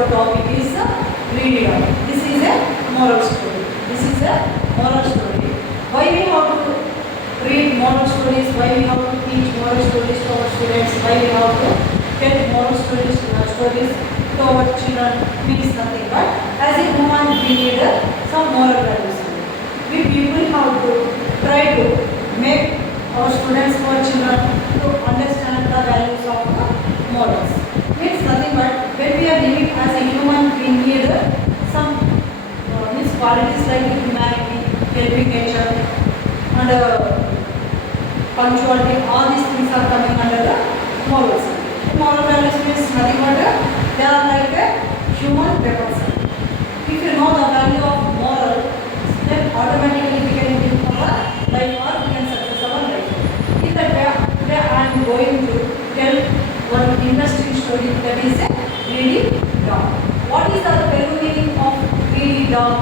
our topic is freedom. This is a moral story. This is a moral story. Why we have to read moral stories? Why we have to teach moral stories to our students? Why we have to get moral stories to our children? Means nothing but as a human we need some moral values. We people have to try to make our students, our children to understand the values of morals. Means nothing but when we are living as a human, we need some means qualities like humanity, helping nature, and punctuality. All these things are coming under the morals. Moral values means nothing but they are like a human weapons. If you know the value of moral, then automatically we can live our life or we can success our life. In that way, today I am going to tell one interesting story that is a greedy dog. What is the Telugu meaning of greedy dog?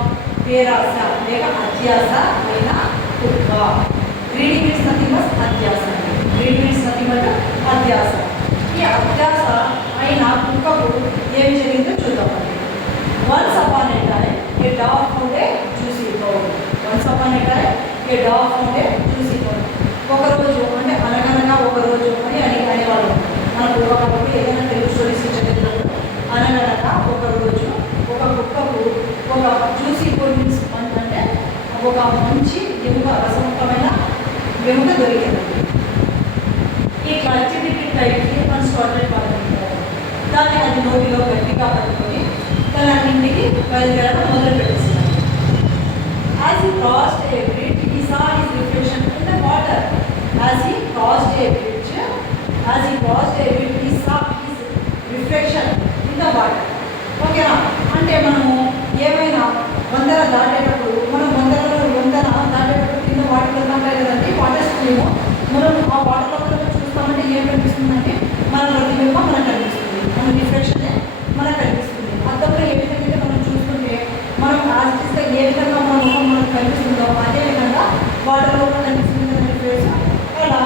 Perasa, lega adyasa, aina kukka. Greedy means nothing but adyasa. Greedy means nothing but adyasa. ఈ అభ్యాస అయిన కుక్కకు ఏం జరిగిందో చూద్దామండి. Once upon a time, a dog found a juicy bone. Once upon a time, a dog found a juicy bone. ఒక రోజు అంటే అనగనగా ఒక రోజు అని అనేవాళ్ళు. మనకు ఒకప్పుడు ఏదైనా తెలుగు స్టోరీస్ చదివినప్పుడు అనగనగా ఒక రోజు ఒక కుక్కకు ఒక జ్యూసీ బోన్ మీన్స్ అంటే ఒక మంచి ఎముక రసముఖమైన ఎముక దొరికింది. ఈ క్లచ్చి టైప్కి మనం స్టార్టెడ్ పడుతుంటారు. దాన్ని అది నోటిలో గట్టిగా పట్టుకొని తన ఇంటికి బయలుదేరడం మొదలు పెట్టేస్తున్నారు. As he crossed a bridge, he saw his reflection in the water. As he crossed a bridge, he saw his reflection in the water. ఓకేనా? అంటే మనము ఏమైనా వందన దాటేటప్పుడు మనం వందన దాటేటప్పుడు కింద వాటర్లో ఉంటాయి కదండి, వాటర్ స్ట్రీమ్. మనం ఆ వాటర్లో కనుక చూస్తామంటే ఏం కనిపిస్తుందంటే మన ప్రతిబింబ మనకు కనిపిస్తుంది, మన రిఫ్లెక్షనే మనకు కనిపిస్తుంది. అద్దంలో ఏ విధంగా మనం చూస్తుంటే మనం ఆస్తిస్తే ఏ విధంగా మన ముఖం మనకు కనిపిస్తుందో అదే విధంగా వాటర్లో కూడా కనిపిస్తుంది కదండి ఫేస్. అలా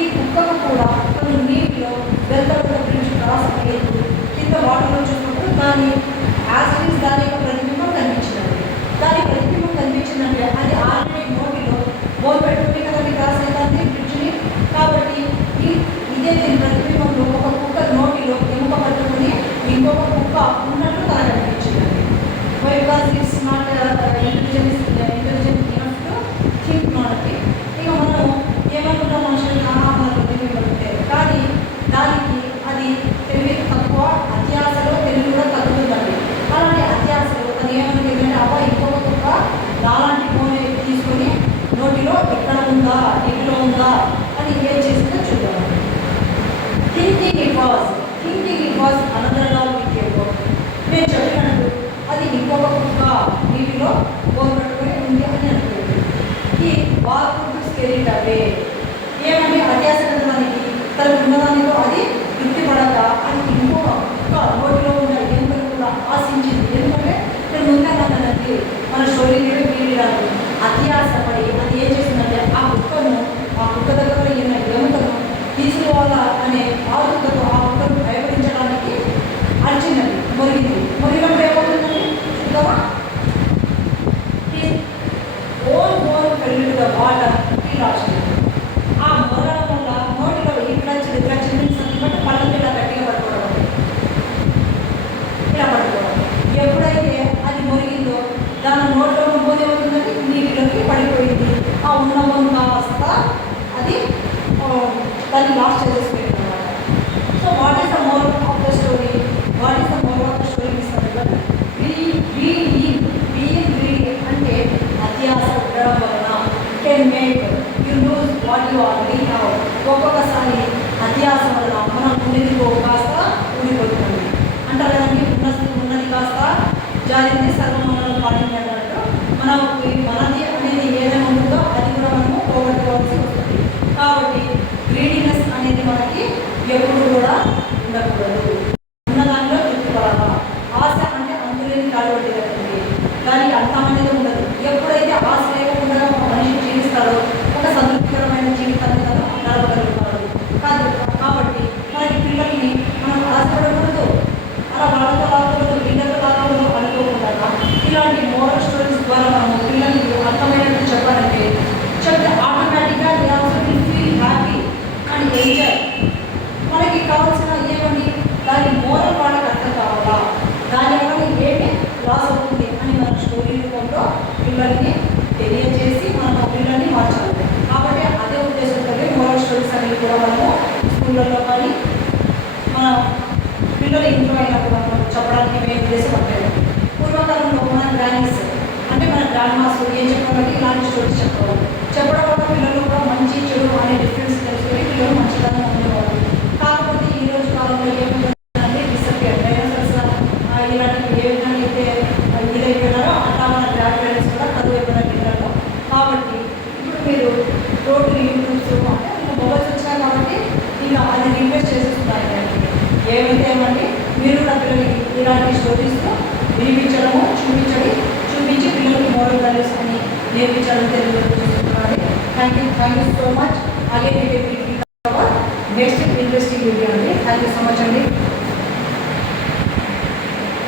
ఈ కుక్కకు కూడా తను నీటిలో వెళ్తాడు గురించి క్రాస్ అయ్యేది కింద వాటర్లో చూసినప్పుడు దాని యాసిడ్స్ దాని యొక్క ప్రతిబింబం కనిపించిందండి. దాని ప్రతిబింబం కనిపించిందంటే అది ఆల్రెడీ నోటిలో బోల్ పెట్టుకుని కదండి క్రాస్ అవుతుంది బ్రిడ్జ్ని. కాబట్టి ఇదే దీని ప్రతిబింబంలో ఒక కుక్క నోటిలో ఎముక పట్టుకుని ఇంకొక కుక్క ఉన్నట్లు తనకు అనిపించిందండి. Because it's not intelligent enough to think not. ఇక మనం ఏమనుకుంటాం మనుషులు మన ప్రతిబింబం ఉంటే, కానీ దానికి అది తెలివి తక్కువ, అత్యాశలో తెలివి కూడా తగ్గుతుందండి. అలాంటి అత్యాశలో అది ఏమనుకుంటుందంటే అబ్బా ఇంకొక కుక్క నాలాంటి ఫోన్ తీసుకొని నోటిలో ఎక్కడ ఉందా ఇంట్లో ఉందా అని ఏం చేసిందో చూద్దాం. Thinking it was another dog with a bone. నేను చెప్పినట్టు అది ఇంకొక కుక్క నీటిలో బోన్ పట్టుకొని ఉంది అని అనుకుంటుంది. ఈ వాక్కు స్కెలిట్ అవే ఏమంటే అత్యాశ దానికి తన ఉన్నదానిలో అది తృప్తిపడక అది ఇంకొక కుక్క నోటిలో ఉన్న ఎముకలు కూడా ఆశించింది. ఎందుకంటే నేను ముందానంటే మన స్టోరీ వీడిరాదు అత్యాశపడి అది ఏం చేసిందంటే ఆ కుక్క దగ్గర ఉన్న ఎముకను తీసుకోవాలా అనే ఆదుకతో ఆ కుక్కను భయపడించడానికి అర్చిందండి, మురిగినప్పుడు ఏమవుతుందండి చూద్దామా. ఓన్ వెళ్ళి ద వాటర్ లాస్ట్. ఆ మొరడం వల్ల నోటిలో ఇక్కడ చిన్న బట్టి పళ్ళకి ఇలా గట్టిగా పట్టుకోవడం, ఇలా పట్టుకోవడం. ఎప్పుడైతే అది మురిగిందో దాని నోట్లో పోతే ఏమవుతుందండి నీటిలోకి పడిపోయింది. ఆ ఉన్న కాస్త అది దాన్ని లాస్ట్ చేసేసుకుంటుంది అనమాట. So what is the moral of the story? అంటే అత్యాశ ఉండడం వలన can make you lose what you already have. ఒక్కొక్కసారి అత్యాశ వలన మనం ఉన్నది కాస్త ఉండిపోతుంది అంటారు కదండి. ఉన్నది కాస్త జారింది సర్వమనం పాటింది అన్నట్టు మనది అనేది ఏదైనా ఉంటుందో అది కూడా మనము పోగొట్టుకోవాల్సి వస్తుంది. కాబట్టి గ్రీడీనెస్ అనేది మనకి ఎప్పుడు కూడా ఉండకూడదు. ఉన్న దానిలో తృప్తిపడాలా. ఆశ అంటే అందులేని కాలువట్టి కదండి, దానికి అంతం అనేది ఉండదు. ఎప్పుడైతే ఆశ లేకుండా ఒక మనిషి జీవిస్తాడో ఒక సంతృప్తికరమైన జీవితాన్ని తను నడపగలుగుతాడు. కాబట్టి మనకి పిల్లల్ని మనం ఆశపడకూడదు, అలా వాళ్ళతో పిల్లలు ఇంట్లో అయినప్పుడు చెప్పడానికి మేము చేసి పట్టలేదు. పూర్వకాలంలో మన గ్రాండ్స్ అంటే మన గ్రాండ్ మాస్టర్ ఏం చెప్పాలంటే ఇలాంటి స్టోరీస్ చెప్పేవాళ్ళు. చెప్పడం వల్ల పిల్లలు కూడా మంచి చెడు అనే డిఫరెన్స్ తెలుసుకొని పిల్లలు మంచిగానే ఉండేవాళ్ళు. కాకపోతే ఈ రోజు కాలంలో ఏమిటంటే డిసప్పియర్ డైనోసార్స్ ఇలాంటివి ఏ విధంగా అయితే ఇదైపోయినారో అట్లా మన గ్రాండ్ పేరెంట్స్ కూడా కరువైపోయిన పిల్లలు. కాబట్టి ఇప్పుడు మీరు రోడ్డు యూట్యూబ్స్ అంటే ఇంకా మొబైల్స్ వచ్చాయి కాబట్టి ఇంకా అది రిక్వెస్ట్ చేసేస్తున్నాయి. ఏమైతే ఏమండి మీరు కూడా పిల్లలకి ఇలాంటి స్టోరీస్తో వినిపించడము చూపించి పిల్లలకి మోరల్ వాల్యూస్ అని నేర్పించడం తెలియజేస్తున్నారు. Thank you so much. అలాగే నెక్స్ట్ ఇంట్రెస్టింగ్ వీడియో అండి. థ్యాంక్ యూ సో మచ్ అండి.